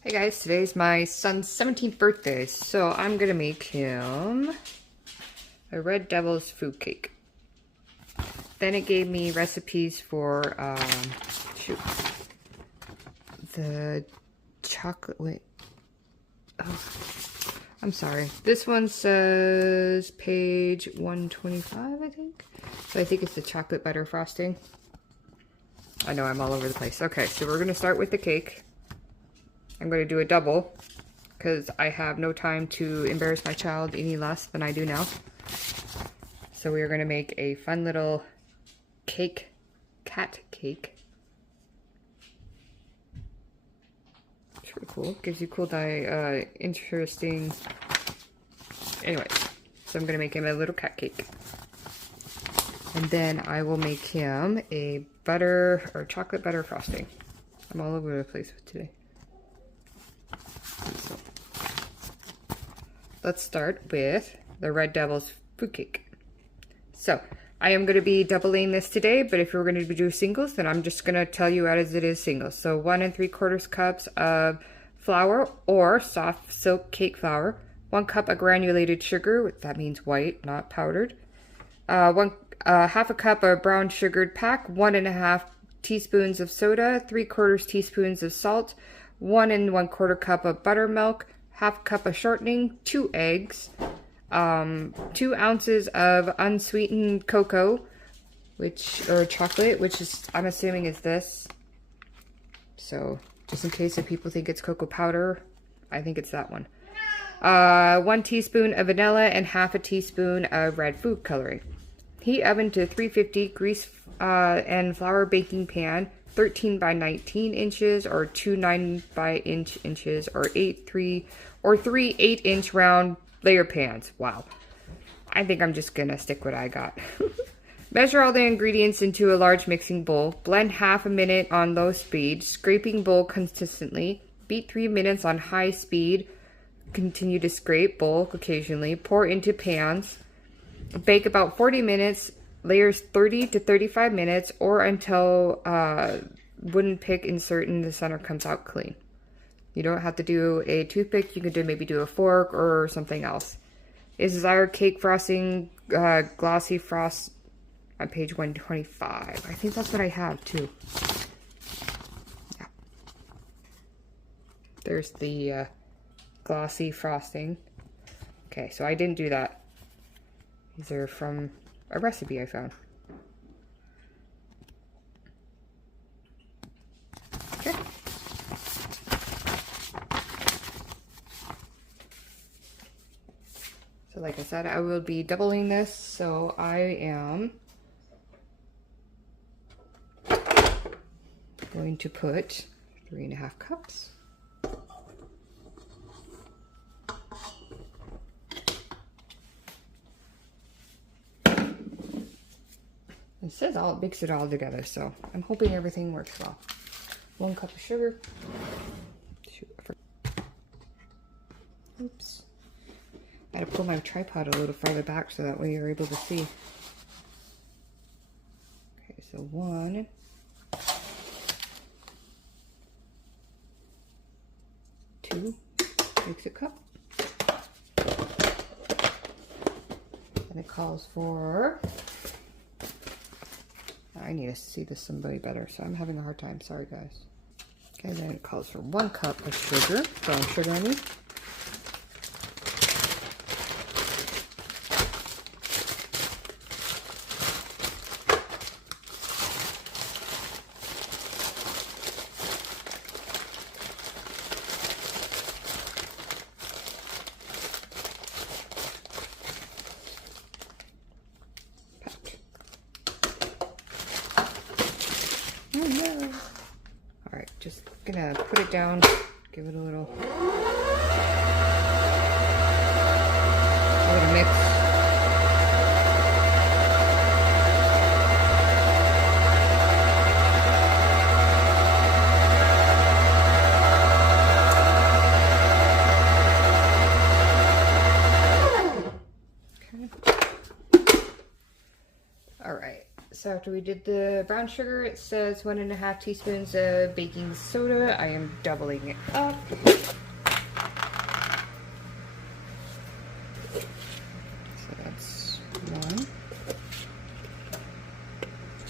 Hey guys, today's my son's 17th birthday, so I'm gonna make him a Red Devil's food cake. Then it gave me recipes for, the chocolate, wait, oh, I'm sorry. This one says page 125, I think. So I think it's the chocolate butter frosting. I know I'm all over the place. Okay, so we're gonna start with the cake. I'm going to do a double because I have no time to embarrass my child any less than I do now. So we are going to make a fun little cake, cat cake. It's really cool. Gives you cool, interesting. Anyway, so I'm going to make him a little cat cake. And then I will make him a butter or chocolate butter frosting. I'm all over the place today. So, let's start with the Red Devil's food cake. So, I am going to be doubling this today, but if we're going to do singles, then I'm just going to tell you as it is singles. So, 1 3/4 cups of flour or soft silk cake flour, 1 cup of granulated sugar, that means white, not powdered, half a cup of brown sugared pack, 1 1/2 teaspoons of soda, 3/4 teaspoons of salt, 1 1/4 cup of buttermilk, half cup of shortening, 2 eggs, 2 ounces of unsweetened cocoa, or chocolate, which is, I'm assuming is this. So just in case if people think it's cocoa powder, I think it's that one. 1 teaspoon of vanilla and half a teaspoon of red food coloring. Heat oven to 350, grease and flour baking pan, 13 by 19 inches or 2 9 by inches or 3 8-inch round layer pans. Wow. I think I'm just gonna stick what I got. Measure all the ingredients into a large mixing bowl. Blend half a minute on low speed, scraping bowl consistently. Beat 3 minutes on high speed. Continue to scrape bowl occasionally. Pour into pans. Bake about 40 minutes. Layers 30 to 35 minutes or until wooden pick insert in the center comes out clean. You don't have to do a toothpick. You can maybe do a fork or something else. Is desired cake frosting glossy frost on page 125. I think that's what I have too. Yeah. There's the glossy frosting. Okay, so I didn't do that. These are from a recipe I found. Okay. So like I said, I will be doubling this, so I am going to put 3 1/2 cups. It says I'll mix it all together, so I'm hoping everything works well. 1 cup of sugar. Oops. I had to pull my tripod a little farther back so that way you're able to see. Okay, so 1. 2. Mix a cup. And it calls for... I need to see this somebody better, so I'm having a hard time. Sorry, guys. Okay, then it calls for 1 cup of sugar, brown sugar I mean. Alright, just gonna put it down, give it a little mix. Okay. Alright, so after we did the brown sugar, it says 1.5 teaspoons of baking soda. I am doubling it up. So that's 1,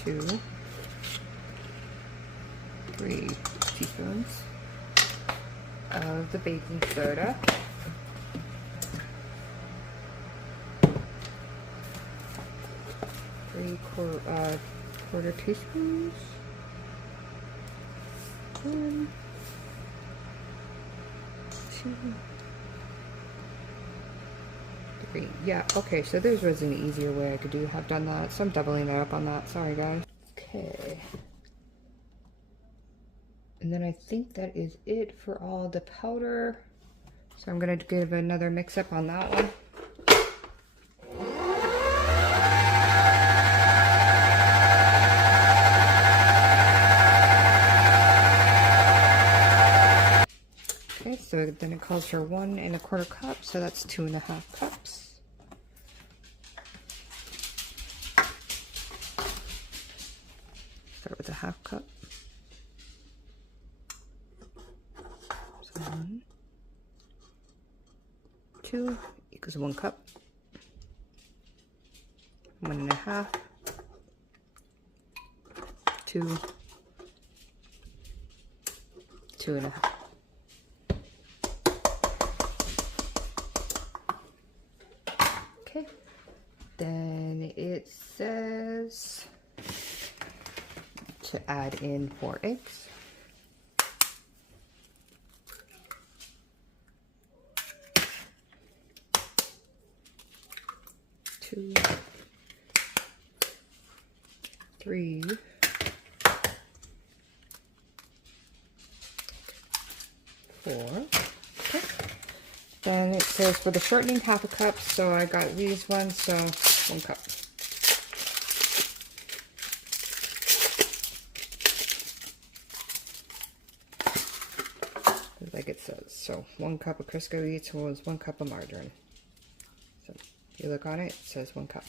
2, 3 teaspoons of the baking soda. 3/4 teaspoons. 1, 2, 3. Yeah, okay, so there was an easier way I could have done that. So I'm doubling that up on that. Sorry, guys. Okay. And then I think that is it for all the powder. So I'm going to give another mix up on that one. Okay, so then it calls for 1.25 cups, so that's 2.5 cups. Start with a 1/2 cup. So 1, 2 equals 1 cup. 1.5, 2, 2.5. Okay, then it says to add in 4 eggs. 2, 3, 4. Okay. Then it says for the shortening 1/2 cup, so I got these ones, so 1 cup. Like it says, so 1 cup of Crisco equals 1 cup of margarine. So if you look on it, it says 1 cup.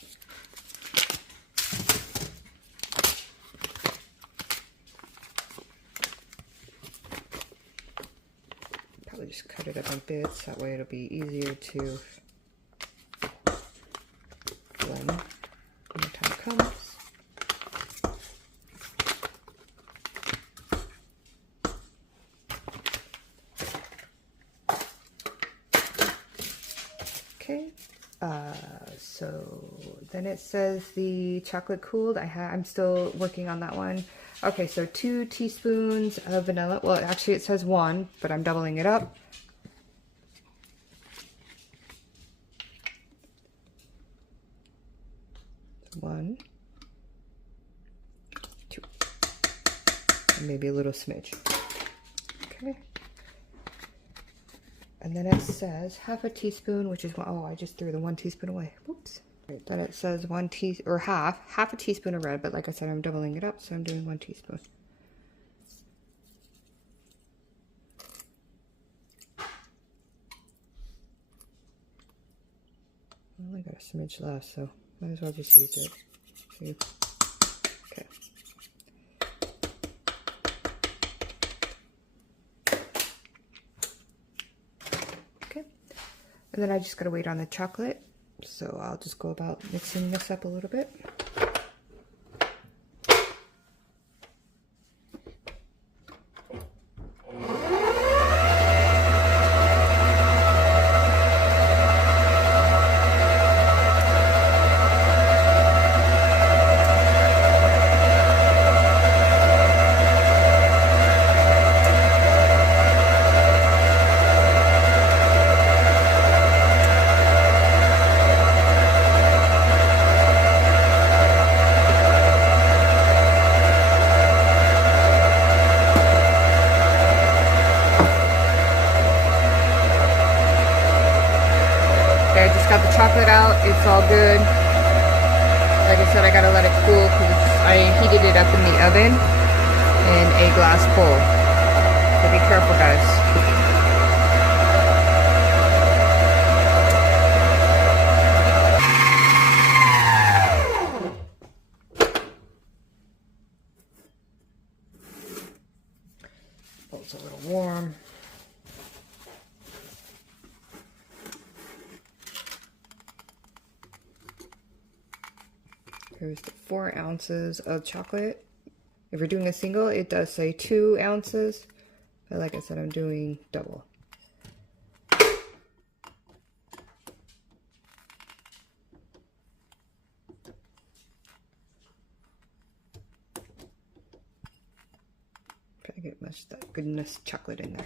Probably just cut it up in bits, that way it'll be easier to blend when the time comes. Okay, so then it says the chocolate cooled. I'm still working on that one. Okay, so 2 teaspoons of vanilla. Well, actually it says 1, but I'm doubling it up. One, 2, and maybe a little smidge. Okay. And then it says 1/2 teaspoon, which is oh, I just threw the 1 teaspoon away. Whoops. Right, then it says half a teaspoon of red, but like I said, I'm doubling it up, so I'm doing 1 teaspoon. I only got a smidge left, so might as well just use it. See? Okay. And then I just gotta wait on the chocolate, so I'll just go about mixing this up a little bit. I just got the chocolate out. It's all good. Like I said, I gotta let it cool because I heated it up in the oven in a glass bowl. So be careful, guys. it's a little warm. Here's the 4 ounces of chocolate. If you're doing a single, it does say 2 ounces. But like I said, I'm doing double. Try to get much of that goodness chocolate in there.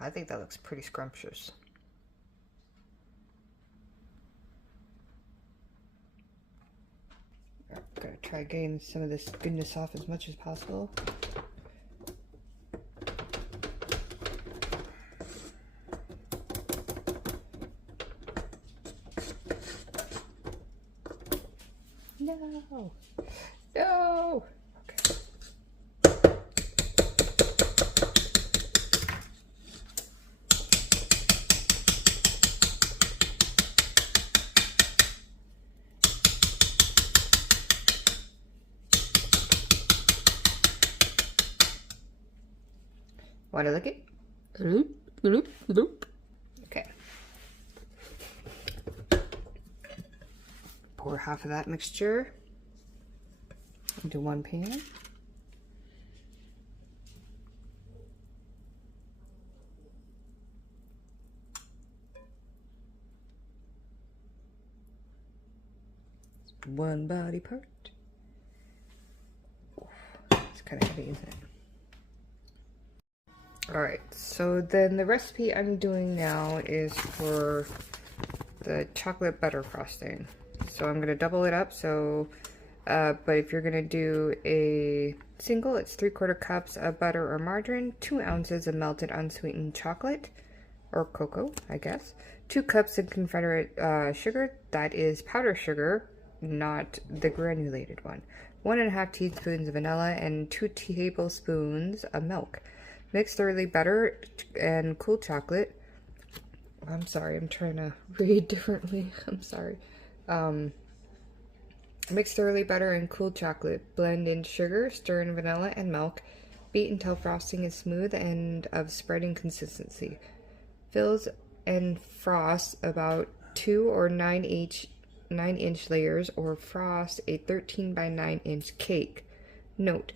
I think that looks pretty scrumptious. I'm gonna try getting some of this goodness off as much as possible. No! No! Okay. Want to lick it? Loop, loop, loop. Okay. Pour half of that mixture into one pan. One body part. It's kind of heavy, isn't it? Alright, so then the recipe I'm doing now is for the chocolate butter frosting. So I'm going to double it up, so, but if you're going to do a single, it's 3/4 cups of butter or margarine, 2 ounces of melted unsweetened chocolate, or cocoa, I guess, 2 cups of Confederate sugar, that is powdered sugar, not the granulated one, 1.5 teaspoons of vanilla, and 2 tablespoons of milk. Mix thoroughly butter and cool chocolate. I'm sorry, I'm trying to read differently. I'm sorry. Mix thoroughly butter and cool chocolate. Blend in sugar, stir in vanilla and milk. Beat until frosting is smooth and of spreading consistency. Fills and frost about 2 or 9-inch layers, or frost a 13 by 9-inch cake. Note: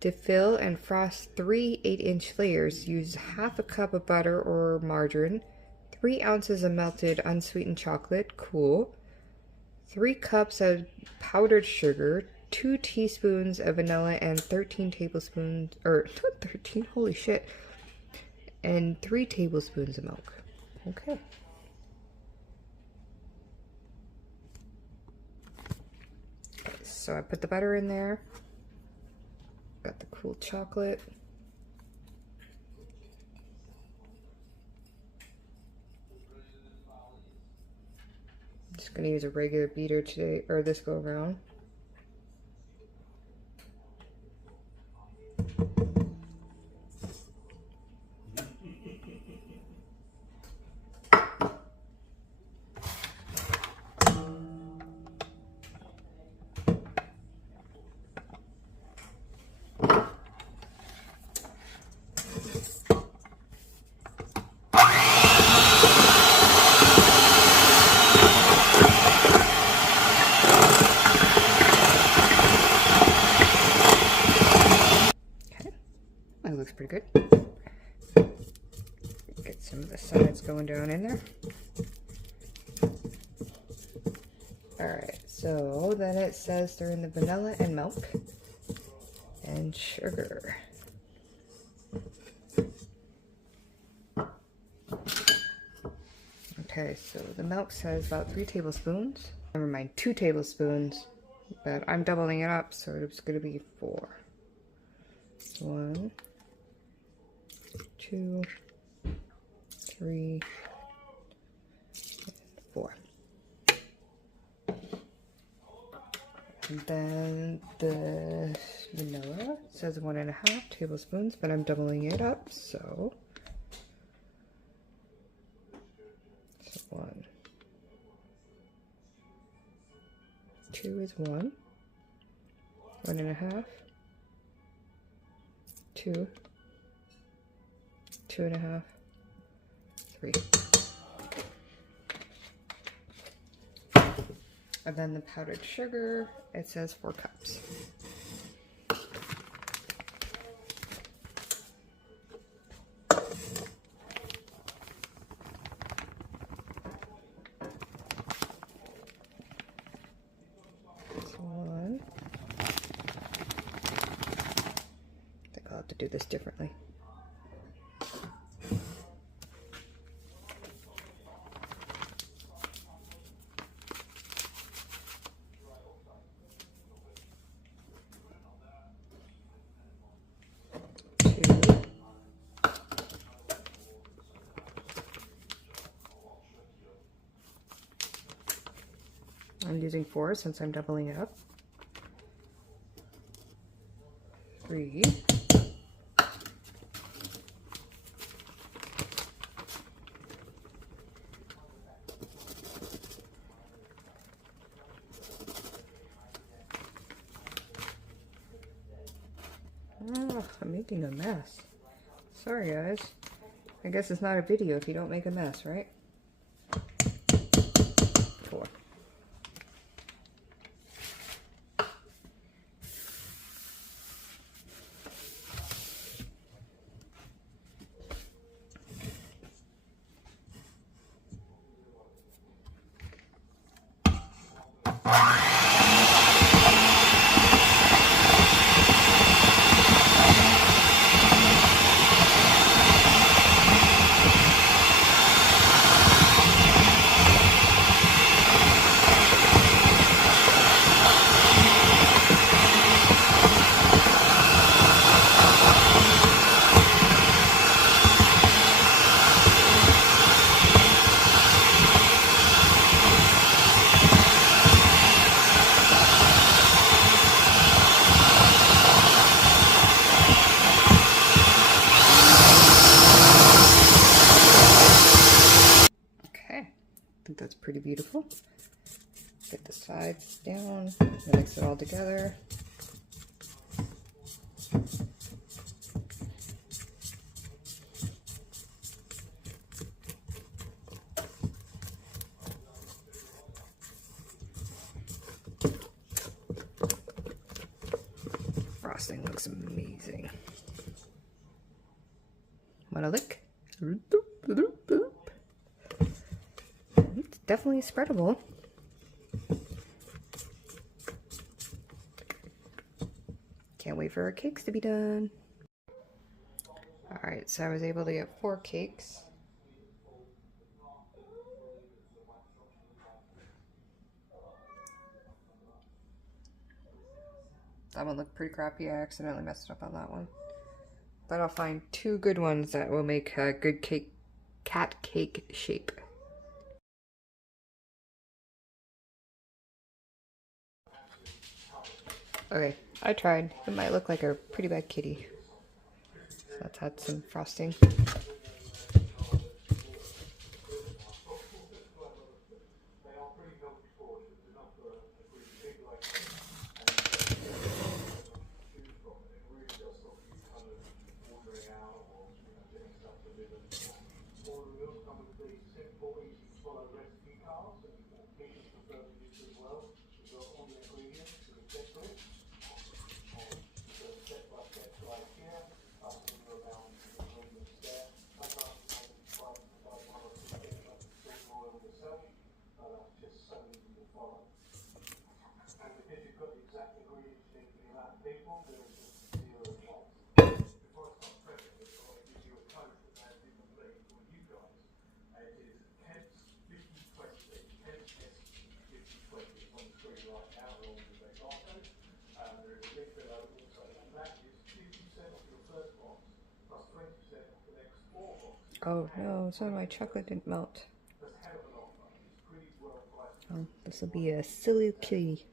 to fill and frost 3 8-inch layers, use half a cup of butter or margarine, 3 ounces of melted unsweetened chocolate, cool, 3 cups of powdered sugar, 2 teaspoons of vanilla, and 13 tablespoons, or not 13, holy shit, and 3 tablespoons of milk. Okay. So I put the butter in there. Got the cool chocolate. I'm just going to use a regular beater today, or this go around. That looks pretty good. Get some of the sides going down in there. Alright, so then it says they're in the vanilla and milk and sugar. Okay, Okay, so the milk says about 3 tablespoons. Never mind, 2 tablespoons. But I'm doubling it up, so it's going to be 4. 1, 2, 3, and 4. And then the vanilla says 1.5 tablespoons, but I'm doubling it up, so 1. 2 is 1. 1.5. 2. 2.5. 3. And then the powdered sugar, it says 4 cups. That's 1. I think I'll have to do this differently. I'm using 4 since I'm doubling it up. 3. Oh, I'm making a mess. Sorry guys. I guess it's not a video if you don't make a mess, right? 4. I think that's pretty beautiful. Get the sides down, mix it all together. Frosting looks amazing. Want a lick? It's definitely spreadable. Can't wait for our cakes to be done. Alright, so I was able to get 4 cakes. That one looked pretty crappy. I accidentally messed up on that one. But I'll find 2 good ones that will make a good cake, cat cake shape. Okay, I tried. It might look like a pretty bad kitty. So let's add some frosting. Oh no, some of my chocolate didn't melt. Oh, this will be a silly kitty.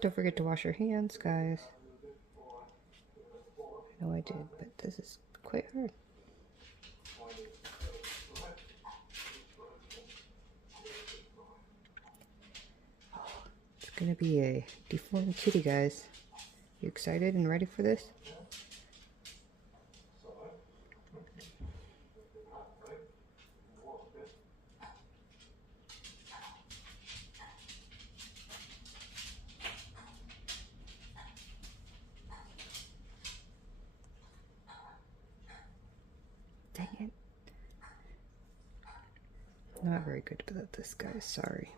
Don't forget to wash your hands, guys. I know I did, but this is quite hard. It's gonna be a deformed kitty, guys. You excited and ready for this? Dang it. Not very good at this, guys. Sorry.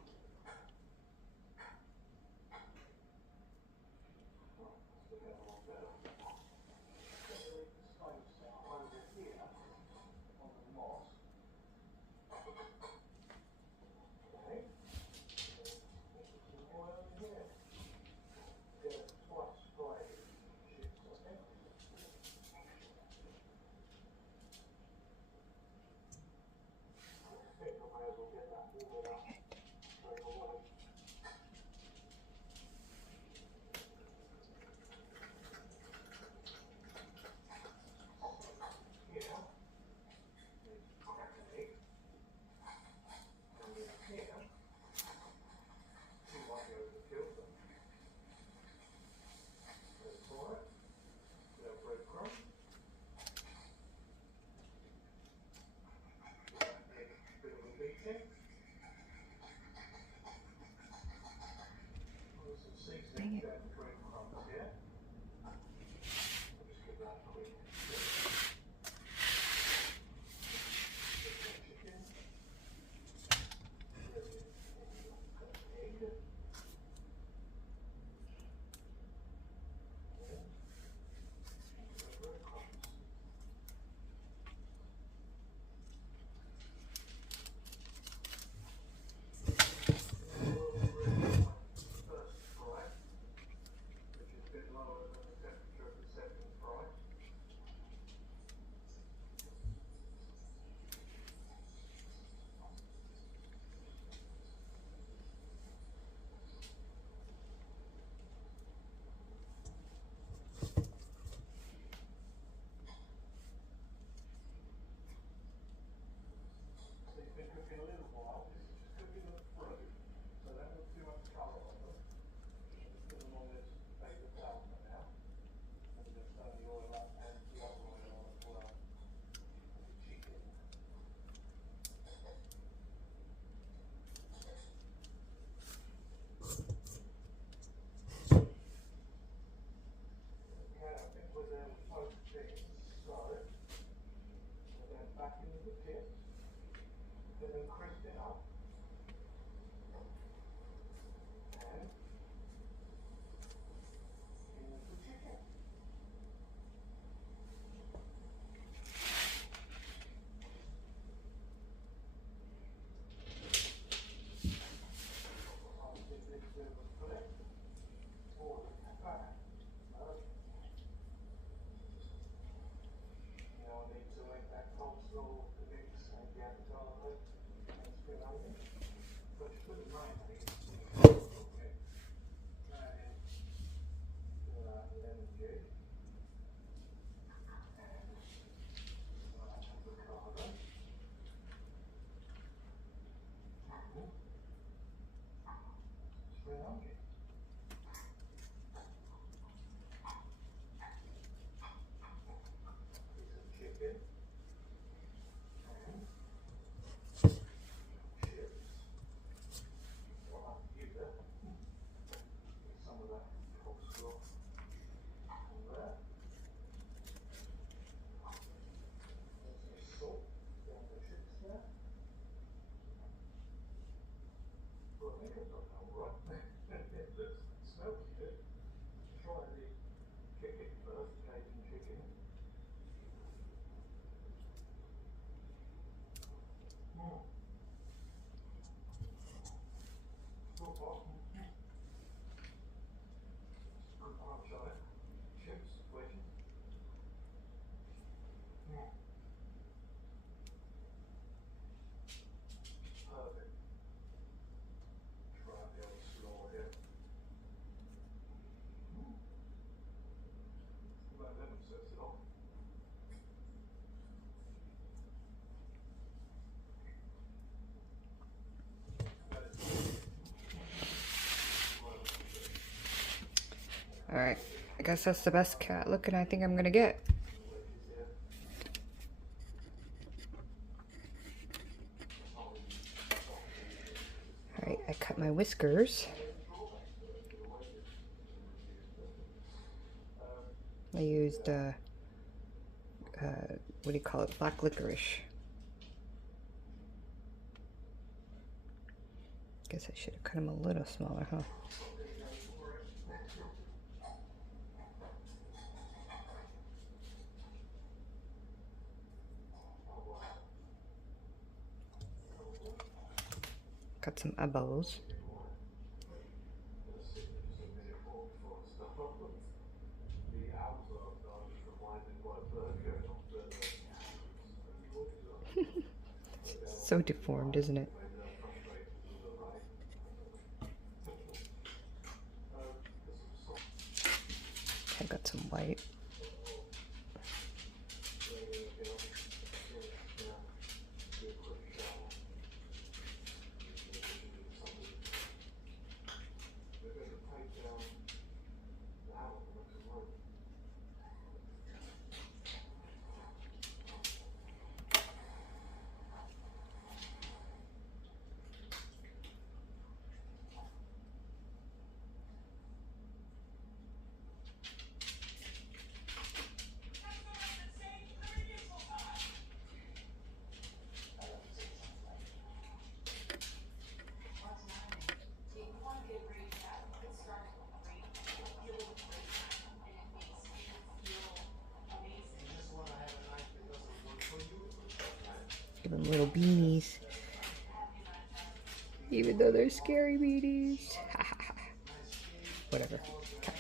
Alright, I guess that's the best cat looking I think I'm gonna get. Alright, I cut my whiskers. I used, what do you call it? Black licorice. Guess I should have cut them a little smaller, huh? Got some elbows. So deformed, isn't it? I got some white. Give them little beanies. Even though they're scary beanies. Whatever. Okay.